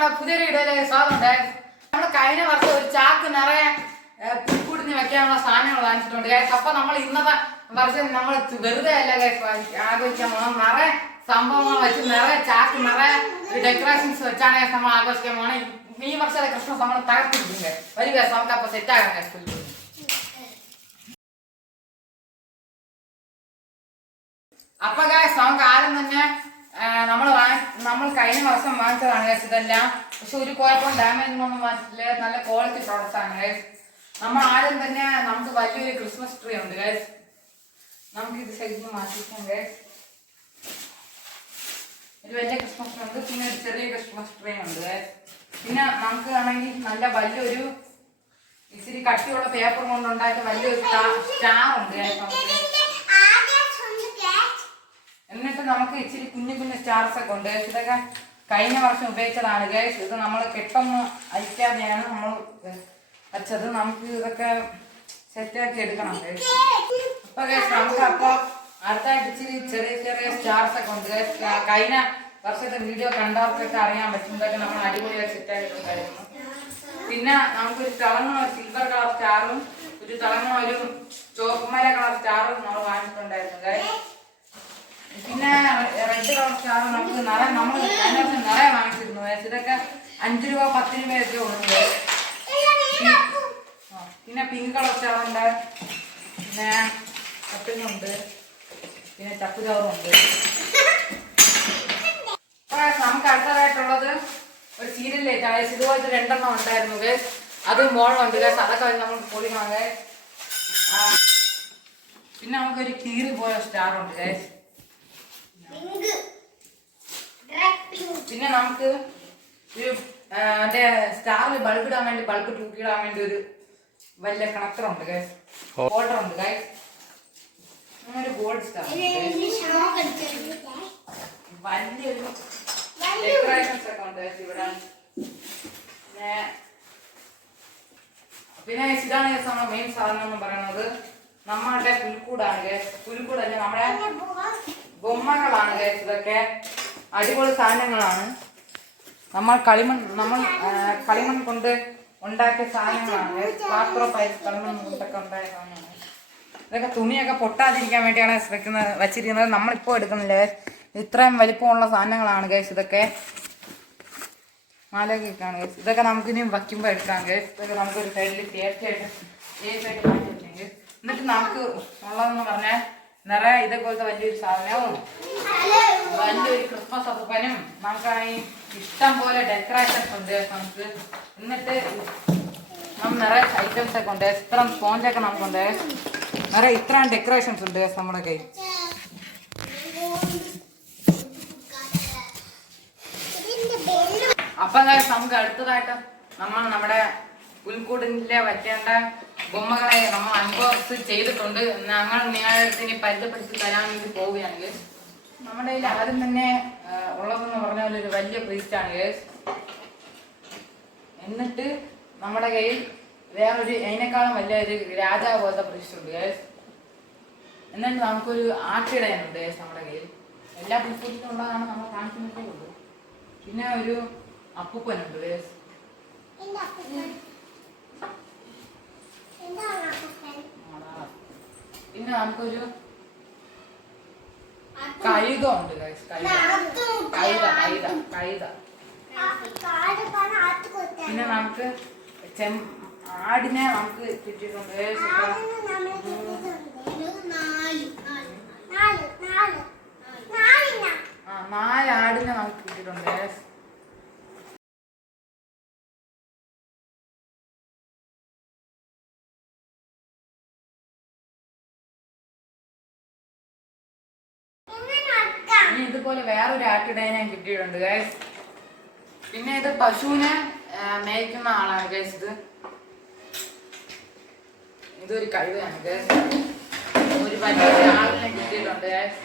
നമ്മുടെ പുതിയൊരു വീഡിയോയിലെ സ്വാഗതം ഉണ്ടായിരുന്നു നമ്മൾ കഴിഞ്ഞ വർഷം ഒരു ചാക്ക് നിറയെ പുൽക്കൂടിന് വെക്കാനുള്ള സാധനങ്ങൾ വാങ്ങിച്ചിട്ടുണ്ട് ഗൈസ് അപ്പൊ നമ്മൾ ഇന്നത്തെ വർഷം നമ്മൾ വെറുതെ അല്ല ഗൈസ് ആഘോഷിക്കാൻ പോകണം നിറയെ സംഭവങ്ങൾ വെച്ച് നിറയെ ചാക്ക് നിറയെ ഡെക്കറേഷൻസ് വെച്ചാണ് ഗൈസ് നമ്മൾ ആഘോഷിക്കാൻ പോകണം ഈ വർഷത്തെ ക്രിസ്മസ് നമ്മൾ തകർത്തിരിക്കുന്നത് വരും ഗൈസ് നമുക്ക് അപ്പൊ സെറ്റ് ആകാം ഗൈസ് പുൽക്കൂട്. അപ്പൊ ഗൈസ് നമുക്ക് നമ്മൾ കഴിഞ്ഞ വർഷം വാങ്ങിച്ചതാണ് ഗൈസ് ഇതെല്ലാം. പക്ഷെ ഒരു കുഴപ്പം ഡാമേജ് ഒന്നും വാങ്ങിച്ചില്ല നല്ല ക്വാളിറ്റി പ്രോഡക്റ്റ് ആണ് ഗൈസ് നമ്മൾ ആദ്യം തന്നെ നമുക്ക് വലിയൊരു ക്രിസ്മസ് ട്രീ ഉണ്ട് ഗൈസ് നമുക്ക് ഇത് ശരിക്കും മാറ്റിക്കാം ഗൈസ് ഒരു വലിയ ക്രിസ്മസ് ട്രീ ഉണ്ട്. പിന്നെ ഒരു ചെറിയ ക്രിസ്മസ് ട്രീ ഉണ്ട് ഗൈസ് പിന്നെ നമുക്ക് ആണെങ്കിൽ നല്ല വലിയൊരു ഇച്ചിരി കട്ടിയുള്ള പേപ്പർ കൊണ്ടുണ്ടായിട്ട് വലിയൊരു സ്റ്റാർ ഉണ്ട് ഗൈസ് നമുക്ക് എന്നിട്ട് നമുക്ക് ഇച്ചിരി കുഞ്ഞു കുഞ്ഞു സ്റ്റാർസ് ഒക്കെ ഉണ്ട്. ഇതൊക്കെ കഴിഞ്ഞ വർഷം ഉപയോഗിച്ചതാണ് ഗൈസ് ഇത് നമ്മൾ കെട്ടൊന്ന് അയക്കാതെയാണ് നമ്മൾ വെച്ചത്. നമുക്ക് ഇതൊക്കെ സെറ്റാക്കി എടുക്കണം. അപ്പൊ ഗൈസ് നമുക്ക് അപ്പൊ അടുത്തായിട്ട് ഇച്ചിരി ചെറിയ ചെറിയ സ്റ്റാർസ് ഒക്കെ ഉണ്ട്. കഴിഞ്ഞ വർഷത്തെ വീഡിയോ കണ്ടവർക്കൊക്കെ അറിയാൻ പറ്റും. ഇതൊക്കെ നമ്മൾ അടിപൊളിയായി സെറ്റാക്കിയിട്ടുണ്ടായിരുന്നു പിന്നെ നമുക്കൊരു തിളങ്ങുന്ന സിൽവർ കളർ സ്റ്റാറും ഒരു തിളങ്ങുന്ന ഒരു ചോപ്പുമല കളർ സ്റ്റാറും നമ്മൾ വാങ്ങിച്ചിട്ടുണ്ടായിരുന്നു റെഡ് കളർ നമുക്ക് നിറയെ നമ്മൾ കഴിഞ്ഞ നിറയെ വാങ്ങിച്ചിരുന്നു. ഇതൊക്കെ അഞ്ച് രൂപ പത്ത് രൂപയൊക്കെ ഉള്ളു. പിന്നെ പിങ്ക് കളർ സ്റ്റാർ പിന്നെ കട്ടിലുണ്ട് പിന്നെ ചപ്പ് ചവറുണ്ട് നമുക്ക് അടുത്തതായിട്ടുള്ളത് ഒരു സീരിയലിലേക്കാണ് ഇതുപോലത്തെ രണ്ടെണ്ണം ഉണ്ടായിരുന്നു guys. അത് മോളുണ്ട് guys. അതൊക്കെ നമ്മൾ പൊളിക്കണം. ആ, പിന്നെ നമുക്കൊരു കീറി പോയ ഉണ്ട് guys. പിന്നെ നമുക്ക് ഒരു മറ്റേ സ്റ്റാറിൽ ബൾബ് ഇടാൻ വേണ്ടി ബൾബ് തൂക്കിയിടാൻ വേണ്ടി ഒരു വലിയ കണക്ടർ ഉണ്ട് ഗൈസ് ഹോൾഡർ ഉണ്ട് ഗൈസ് അങ്ങനെ ഗോൾഡ് സ്റ്റാർ വലിയൊരു ഡെക്കറേഷൻസ് ഒക്കെ ഉണ്ട് ഇവിടെ. പിന്നെ പിന്നെ ഇതാണ് നമ്മുടെ മെയിൻ സാധനം എന്ന് പറയുന്നത്. നമ്മളുടെ പുൽക്കൂടാണ് പുൽക്കൂടല്ല നമ്മുടെ ബൊമ്മകളാണ് guys. ഇതൊക്കെ അടിപൊളി സാധനങ്ങളാണ്. നമ്മൾ കളിമൺ നമ്മൾ കളിമൺ കൊണ്ട് ഉണ്ടാക്കിയ സാധനങ്ങളാണ്. പാത്രം പൈസ കളിമൺ കൊണ്ടൊക്കെ ഉണ്ടായ സാധനങ്ങളാണ്. ഇതൊക്കെ തുണിയൊക്കെ പൊട്ടാതിരിക്കാൻ വേണ്ടിയാണ് ശ്രമിക്കുന്നത് വെച്ചിരിക്കുന്നത്. നമ്മളിപ്പോൾ എടുക്കുന്നില്ല. ഇത്രയും വലിപ്പമുള്ള സാധനങ്ങളാണ് ഗൈസ് ഇതൊക്കെ. മാലയൊക്കെയാണ് ഗൈസ് ഇതൊക്കെ നമുക്ക് ഇനി വയ്ക്കുമ്പോൾ എടുക്കാം ഗൈസ് ഇതൊക്കെ നമുക്കൊരു സൈഡിൽ സേഫ്റ്റി ആയിട്ട്. എന്നിട്ട് നമുക്ക് ഉള്ളതെന്ന് പറഞ്ഞാൽ നിറയെ ഇതേപോലത്തെ വലിയൊരു സാധനവും വലിയൊരു ക്രിസ്മസ് അപ്പനും നമുക്കായി ഇഷ്ടം പോലെ ഡെക്കറേഷൻസ് ഉണ്ട്. നമുക്ക് എന്നിട്ട് നമ്മൾ നിറയെ ഐറ്റംസ് ഒക്കെ ഉണ്ട്. ഇത്ര സ്പോഞ്ചൊക്കെ നമുക്കുണ്ട് നിറയെ ഇത്രയും ഡെക്കറേഷൻസ് ഉണ്ട് നമ്മുടെ കയ്യിൽ അപ്പം നമുക്ക് അടുത്തതായിട്ട് നമ്മൾ നമ്മുടെ പുൽക്കൂടിലെ വയ്ക്കേണ്ട ബൊമ്മകളെ നമ്മൾ അൺബോക്സ് ചെയ്തിട്ടുണ്ട്. ഞങ്ങൾ നിങ്ങളെ പരിചയപ്പെടുത്തി തരാൻ വേണ്ടി പോവുകയാണെങ്കിൽ. നമ്മുടെ കയ്യിൽ ആദ്യം തന്നെ ഉള്ളതെന്ന് പറഞ്ഞാൽ ഒരു വലിയ പ്രീസ്റ്റ് ആണ് കേസ് എന്നിട്ട് നമ്മുടെ കയ്യിൽ വേറൊരു അതിനേക്കാളും വലിയ ഒരു രാജാവ് പോലത്തെ പ്രീസ്റ്റ് ഉണ്ട് കേസ് എന്നിട്ട് നമുക്കൊരു ആട്ടിടയനുണ്ട് ഗേസ് നമ്മുടെ കയ്യിൽ. എല്ലാ പുൽക്കൂട്ടിലും ഉള്ളതാണ് നമ്മൾ കാണിക്കുന്നതേ ഉള്ളൂ. പിന്നെ ഒരു അപ്പൂപ്പനുണ്ട് കേസ് പിന്നെ നമുക്കൊരു കൈത ഉണ്ട് കേസ് കൈത കൈത കൈത കൈത പിന്നെ നമുക്ക് ചെം ആടിനെ നമുക്ക് കിട്ടിയിട്ടുണ്ട് കേസ്. ഇപ്പൊ ആ നാല് ആടിനെ നമുക്ക് കിട്ടിയിട്ടുണ്ട് കേസ്. ഇനി ഇതുപോലെ വേറൊരു ആട്ടിടയനെ കിട്ടിയിട്ടുണ്ട് ഗൈസ് പിന്നെ ഇത് പശുവിനെ മേയ്ക്കുന്ന ആളാണ് ഗൈസ് ഇത്. ഇതൊരു കഴിവാണ് ഗൈസ് ഒരു വലിയ ആളിനെ കിട്ടിയിട്ടുണ്ട് ഗൈസ്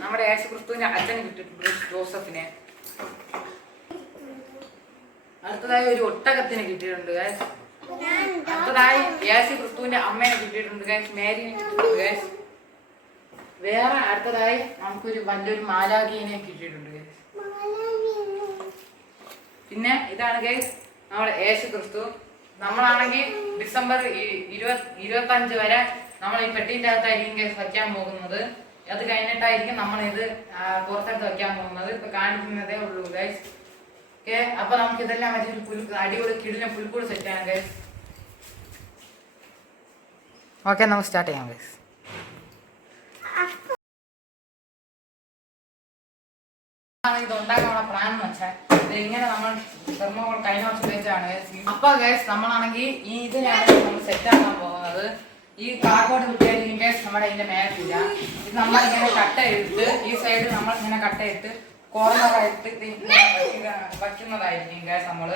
നമ്മുടെ യേശു ക്രിസ്തുവിന്റെ അച്ഛനെ കിട്ടിയിട്ടുണ്ട് ജോസഫിനെ. അടുത്തതായി ഒരു ഒട്ടകത്തിനെ കിട്ടിയിട്ടുണ്ട് ഗൈസ് അടുത്തതായി യേശു ക്രിസ്തുവിന്റെ അമ്മേനെ കിട്ടിയിട്ടുണ്ട് ഗൈസ് മേരിനെ കിട്ടിയിട്ടുണ്ട് ഗൈസ് വേറെ അടുത്തതായി നമുക്കൊരു വലിയൊരു മാലാഖീനെ കിട്ടിയിട്ടുണ്ട്. പിന്നെ ഇതാണ് ഗൈസ് നമ്മുടെ യേശു ക്രിസ്തു നമ്മളാണെങ്കിൽ ഡിസംബർ ഇരുപത്തി ഇരുപത് ഇരുപത്തഞ്ച് വരെ നമ്മൾ ഈ പെട്ടിന്റെ അകത്തായിരിക്കും ഗൈസ് വയ്ക്കാൻ പോകുന്നത്. അത് കഴിഞ്ഞിട്ടായിരിക്കും നമ്മൾ ഇത് പുറത്തെടുത്ത് വയ്ക്കാൻ പോകുന്നത്. ഇപ്പൊ കാണിക്കുന്നതേ ഉള്ളൂ ഗൈസ് ഓക്കെ അപ്പൊ നമുക്ക് ഇതെല്ലാം വെച്ച് പുൽ അടിപൊളി കിടിഞ്ഞ പുൽക്കൂട് സെറ്റ് ചെയ്യാം ഗൈസ് ഓക്കെ നമുക്ക് സ്റ്റാർട്ട് ചെയ്യാം ഗൈസ് പ്ലാൻ നമ്മൾ അപ്പൊ ഗൈസ് നമ്മളാണെങ്കിൽ ഈ ഇതിനാണ് നമ്മൾ സെറ്റ് ആക്കാൻ പോകുന്നത് ഈ കാർബോർഡ് കുട്ടിയായിരിക്കും നമ്മുടെ ഇതിന്റെ മേലില്ല ഇത് നമ്മൾ ഇങ്ങനെ കട്ട ഇട്ട് ഈ സൈഡ് നമ്മൾ ഇങ്ങനെ കട്ട് ചെയ്തിട്ട് കോർണറായിട്ട് വയ്ക്കുന്നതായിരിക്കും ഗൈസ് നമ്മൾ.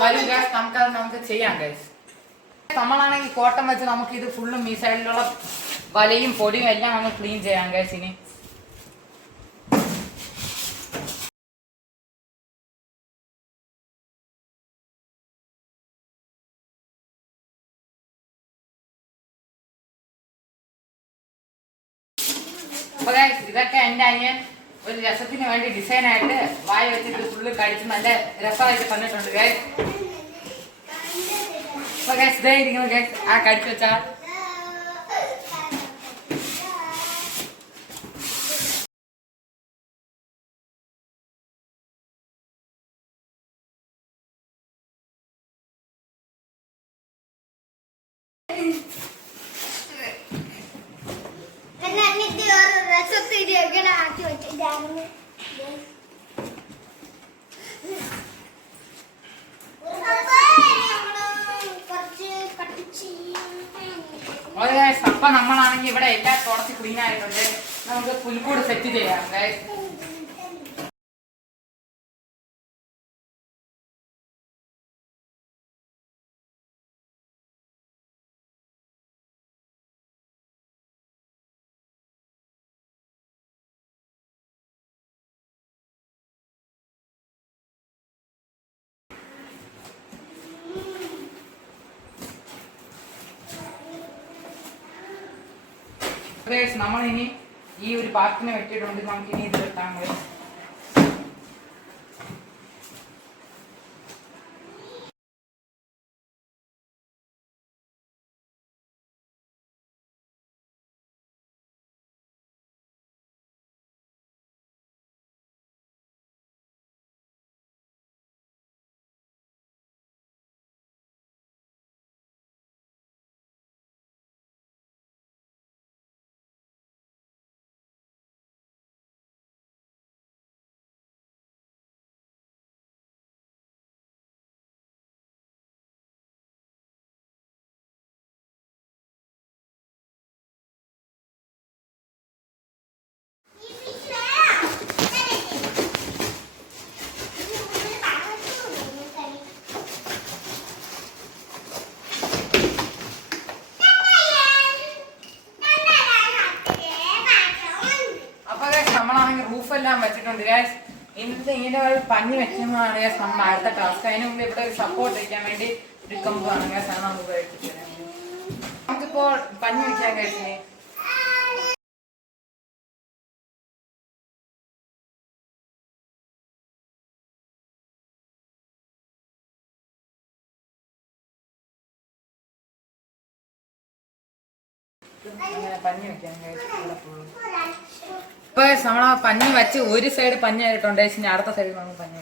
വരും ഗൈസ് നമുക്കത് നമുക്ക് ചെയ്യാം ഗൈസ് നമ്മളാണെങ്കിൽ കോട്ടം വെച്ച് നമുക്ക് ഇത് ഫുള്ളും ഈ സൈഡിലുള്ള വലയും പൊടിയും എല്ലാം നമ്മൾ ക്ലീൻ ചെയ്യാം ഗൈസ് ഇനി. അപ്പൊ ഇതൊക്കെ എന്റെ അനിയൻ ഒരു രസത്തിന് വേണ്ടി ഡിസൈൻ ആയിട്ട് വായ വെച്ചിട്ട് ഫുള്ള് കഴിച്ച് നല്ല രസമായിട്ട് തന്നിട്ടുണ്ട് ഗൈസ് അപ്പൊ ഗൈസ് ദേ ഇരിക്കുന്നു guys, ആ കടിച്ചു വെച്ചാ പിന്നെ എന്നിട്ട് ഒരു രസത്തിൽ ഇങ്ങനെ ആക്കി വെച്ചിട്ടാണ് കുറച്ച് കട്ടിച്ച് ഓക്കെ guys, അപ്പൊ നമ്മളാണെങ്കിൽ ഇവിടെ എല്ലാം തുടച്ച് ക്ലീൻ ആയിട്ടുണ്ട്. നമുക്ക് പുൽക്കൂട് സെറ്റ് ചെയ്യാം Guys, നമ്മളിനി ഈ ഒരു പാർട്ടിനെ വെട്ടിയിട്ടുണ്ട് നമുക്ക് ഇനി ഇത് വെട്ടാൻ guys. അപ്പൊ guys, നമ്മളാണെങ്കിൽ റൂഫ് എല്ലാം വെച്ചിട്ടുണ്ട്. ഗൈസ് ഇന്നത്തെ ഇങ്ങനെ ഒരു പഞ്ഞി വെക്കുന്നതാണ് ഗൈസ് നമ്മുടെ അടുത്ത ടാസ്ക് അതിന് മുമ്പ് ഇവിടെ ഒരു സപ്പോർട്ട് വയ്ക്കാൻ വേണ്ടി ഒരു കമ്പാണ് ഗൈസ് ആണ് നമുക്ക് ഉപയോഗിച്ചിട്ട് നമുക്കിപ്പോ പഞ്ഞി വെക്കാൻ കഴിച്ചിനെ അങ്ങനെ വെക്കാൻ full. ഇപ്പൊ നമ്മളാ പഞ്ഞി വച്ച് ഒരു സൈഡ് പഞ്ഞി ആയിട്ടുണ്ട് ഇനി അടുത്ത സൈഡിൽ നമുക്ക് പഞ്ഞി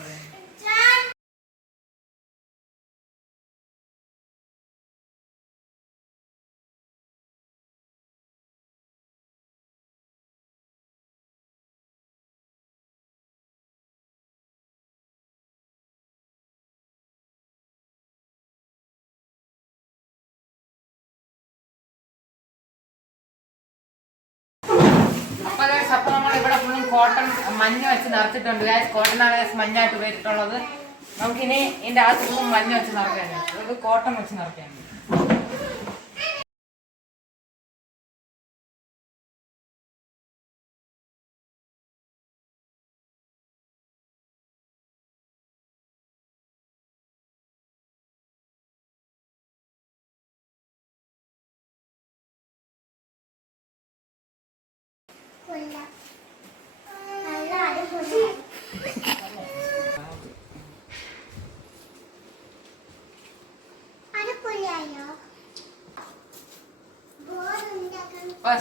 കോട്ടൺ മഞ്ഞ വെച്ച് നിറച്ചിട്ടുണ്ട്. കോട്ടൺ ആണ് ഗ്യാസ് മഞ്ഞായിട്ട് ഉപയോഗിച്ചിട്ടുള്ളത്. നമുക്കിനി ഇതിന്റെ ആ ഫുള്ളും മഞ്ഞ വെച്ച് നിറക്കാൻ ഇത് കോട്ടൺ വെച്ച് അടിപൊളി അപ്പൊ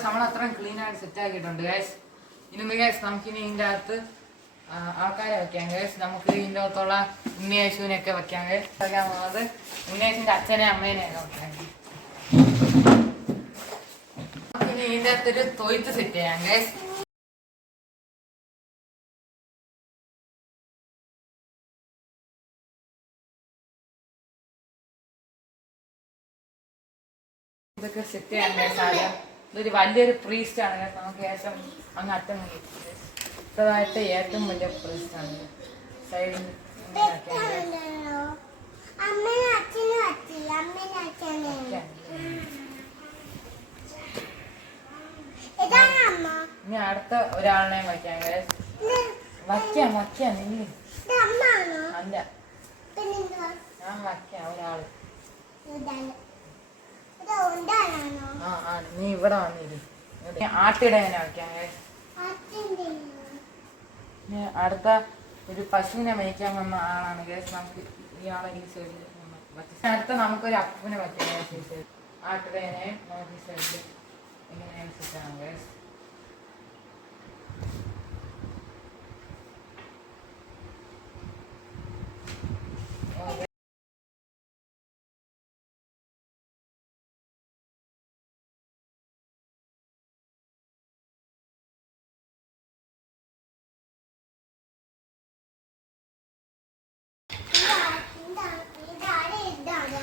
നമ്മൾ അത്രയും ക്ലീൻ ആയിട്ട് സെറ്റ് ആക്കിയിട്ടുണ്ട് ഗൈസ് ഇനി ഗൈസ് നമുക്കിനി ഇതിന്റെ അകത്ത് ആൾക്കാരെ വെക്കാം ഗൈസ് നമുക്ക് ഇതിന്റെ അകത്തുള്ള ഉണ്ണിയേശുവിനെയൊക്കെ വെക്കാം ഗൈസ് വെക്കാൻ പോകുന്നത് ഉണ്ണിയേശുവിന്റെ അച്ഛനെ അമ്മേനെയൊക്കെ വെക്കാം. നമുക്കിനി ഇതിന്റെ അകത്തൊരു തൊയ്ത്ത് സെറ്റ് ചെയ്യാം ഗൈസ് ഇതൊക്കെ സെറ്റ് ചെയ്യാൻ ആദ്യം ഇതൊരു വലിയൊരു പ്രീസ്റ്റ് ആണ്. guys. നമുക്ക് ഏറ്റവും അങ്ങ് അറ്റം ഇതായിട്ട് ഏറ്റവും വലിയ പ്രീസ്റ്റ് ആണ്. സൈഡിൽ ഇനി അടുത്ത ഒരാളിനെ വയ്ക്കാം guys. ഇത് വയ്ക്കാം വയ്ക്കാം അമ്മയാണോ അല്ല. ഞാൻ വയ്ക്കാം ഒരാൾ. ആ ആ നീ ഇവിടെ വന്നിരു. അടുത്ത ഒരു പശുവിനെ മേയ്ക്കാൻ വന്ന ആളാണ്. കേസ് നമുക്ക് ഇയാളെ ഈ സൈഡിൽ അടുത്ത നമുക്കൊരു അപ്പുവിനെ പറ്റിയ ആട്ടിടേനെ നമുക്ക് ഈ സൈഡിൽ എങ്ങനെയാണ് സെറ്റാണ് ഗേസ് ഇതാണ് ഇതാണോ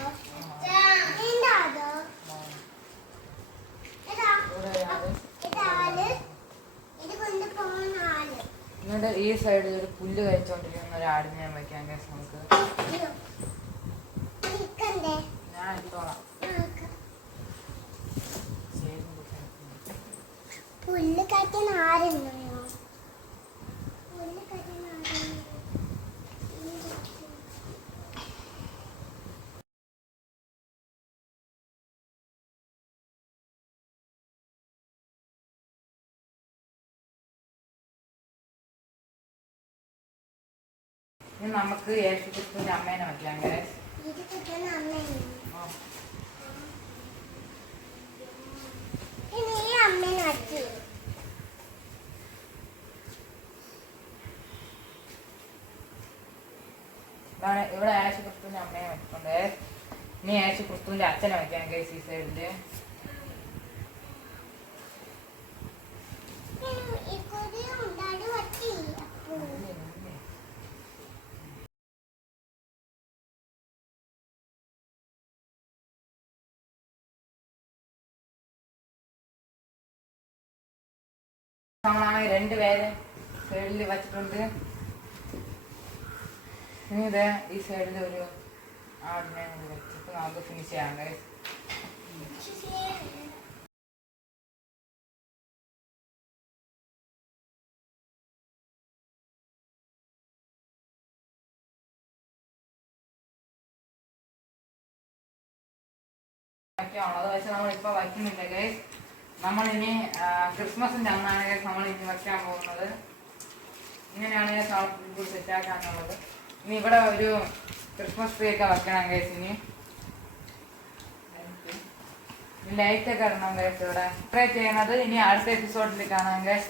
ഇതാണോ ഇതാ ഇതാൾ ഇത് കൊണ്ടുപോകുന്ന ആൾ എന്നിട്ട് ഈ സൈഡിൽ ഒരു പുല്ല് കഴിച്ചോണ്ടിരിക്കുന്ന ഒരു ആടിനെ ഞാൻ വയ്ക്കാം ഗേസ് നമുക്ക് അയ്യോ. നിക്കണ്ടേ ഞാൻ എടുത്തോളാം നോക്ക്. ശരി. പുല്ല് കറ്റുന്ന ആരുണ്ടോ പുല്ല് കറ്റുന്ന ആരുണ്ടോ ഇനി നമുക്ക് യേശുക്രിസ്തുവിന്റെ അമ്മേനെ വയ്ക്കാം ഇവിടെ യേശു ക്രിസ്തുവിന്റെ അമ്മയെ വെച്ചിട്ടുണ്ട് ഇനി യേശു ക്രിസ്തുവിന്റെ അച്ഛനെ വെക്കാൻ ഗേസ് ഈ സൈഡിൽ ഈ വട്ടി അപ്പോ രണ്ട് രണ്ടുപേരെ സൈഡിൽ വെച്ചിട്ടുണ്ട്. ഇനി ഇത് ഈ സൈഡിൽ ഒരു ആടിനെ കൂടി വെച്ചിട്ട് നമുക്ക് ഫിനിഷ് ചെയ്യാം guys. വെച്ച് നമ്മളിപ്പോൾ വയ്ക്കുന്നില്ല ഗൈസ് നമ്മളിനി ക്രിസ്മസിന്റെ ക്രിസ്മസിന്റെ അന്നാണ് നമ്മൾ ഇനി വെക്കാൻ പോകുന്നത് ഇങ്ങനെയാണ് ഗൈസ് സെറ്റാക്കാനുള്ളത്. ഇനി ഇവിടെ ഒരു ക്രിസ്മസ് ട്രീ ഒക്കെ വെക്കണം കേസ് ഇനി. ലൈറ്റ് ഒക്കെ ഇടണം ഗൈസ് ഇവിടെ. ഇത്രേ ചെയ്യുന്നത് ഇനി അടുത്ത എപ്പിസോഡിൽ കാണാം ഗൈസ്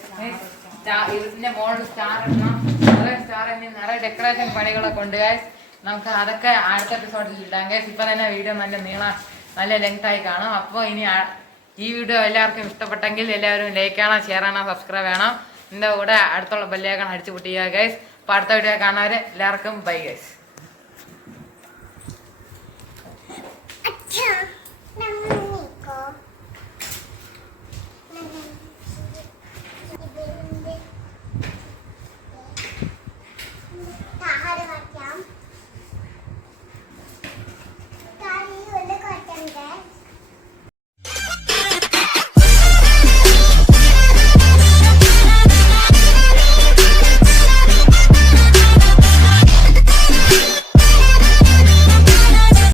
ഇതിന്റെ മോളിൽ സ്റ്റാർ ഇടണം. നിറയെ സ്റ്റാർ ഇനി നിറയെ ഡെക്കറേഷൻ പണികളൊക്കെ ഉണ്ട് ഗൈസ് നമുക്ക് അതൊക്കെ അടുത്ത എപ്പിസോഡിൽ ഇടാം ഗൈസ് ഇപ്പൊ തന്നെ വീഡിയോ നല്ല നീള നല്ല ലെങ്ത് ആയി കാണും. അപ്പോൾ ഇനി ഈ വീഡിയോ എല്ലാവർക്കും ഇഷ്ടപ്പെട്ടെങ്കിൽ എല്ലാവരും ലൈക്ക് ചെയ്യണം ഷെയർ ചെയ്യണം സബ്സ്ക്രൈബ് ചെയ്യണം എന്റെ കൂടെ അടുത്തുള്ള ബെല്ലേക്കാണ് അടിച്ചു പൊട്ടിക്കുക ഗൈസ് അപ്പോൾ അടുത്ത വീഡിയോ കാണാൻ എല്ലാവർക്കും ബൈ ഗൈസ്